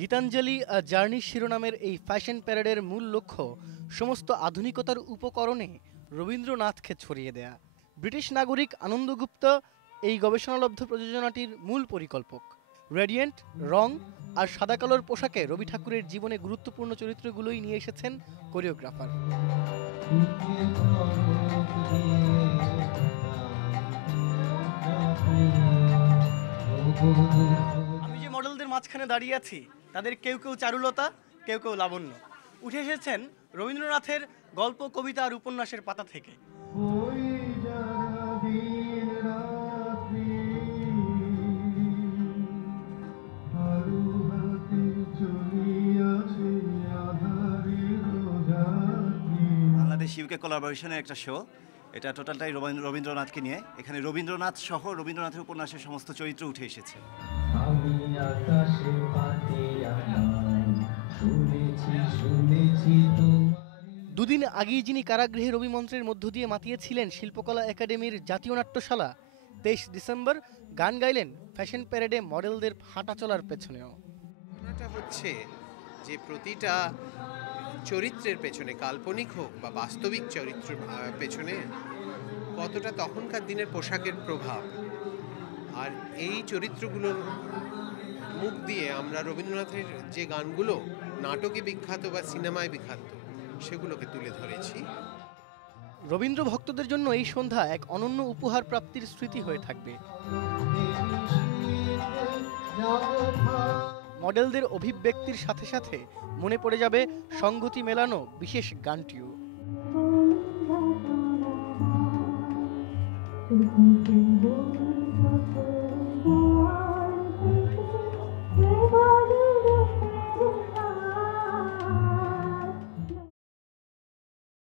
Gitanjali journey শিরোনামের এই fashion প্যারেডের মূল লক্ষ্য সমস্ত আধুনিকতার উপকরণে রবীন্দ্রনাথকে ছড়িয়ে দেয়া। ব্রিটিশ নাগরিক আনন্দ গুপ্ত এই গবেষণালব্ধ প্রযোজনাটির মূল পরিকল্পক। রেডিয়েন্ট রং আর সাদা কালোর পোশাকে রবি ঠাকুরের জীবনে গুরুত্বপূর্ণ চরিত্রগুলোই নিয়ে এসেছেন কোরিওগ্রাফার। আমি যে মডেলদের মাঝখানে দাঁড়িয়ে আছি তাদের কেউ কেউ চারুলতা, কেউ কেউ লাবণ্য। উঠে এসেছেন রবীন্দ্রনাথের গল্প, কবিতা আর উপন্যাসের পাতা থেকে। বাংলাদেশ ইউকে কোলাবোরেশনের একটা শো, এটা টোটালটাই রবীন্দ্রনাথকে নিয়ে। এখানে রবীন্দ্রনাথ সহ রবীন্দ্রনাথের উপন্যাসের সমস্ত চরিত্র উঠে এসেছে। দুদিন আগেই যিনি কারাগৃহে রবি মন্ত্রের মধ্য দিয়ে মাতিয়েছিলেন শিল্পকলা একাডেমির জাতীয় নাট্যশালা, 23 ডিসেম্বর গান গাইলেন ফ্যাশন প্যারেডে মডেলদের হাঁটা চলার পেছনেও। হচ্ছে যে প্রতিটা চরিত্রের পেছনে, কাল্পনিক হোক বা বাস্তবিক চরিত্রের পেছনে কতটা তখনকার দিনের পোশাকের প্রভাব, আর এই চরিত্রগুলোর মুখ দিয়ে আমরা রবীন্দ্রনাথের যে গানগুলো নাটকে বিখ্যাত বা সিনেমায় বিখ্যাত সেগুলোকে তুলে ধরেছি। রবীন্দ্র ভক্তদের জন্য এই সন্ধ্যা এক অনন্য উপহার প্রাপ্তির স্মৃতি হয়ে থাকবে। মডেলদের অভিব্যক্তির সাথে সাথে মনে পড়ে যাবে সংগতি মেলানো বিশেষ গানটিও।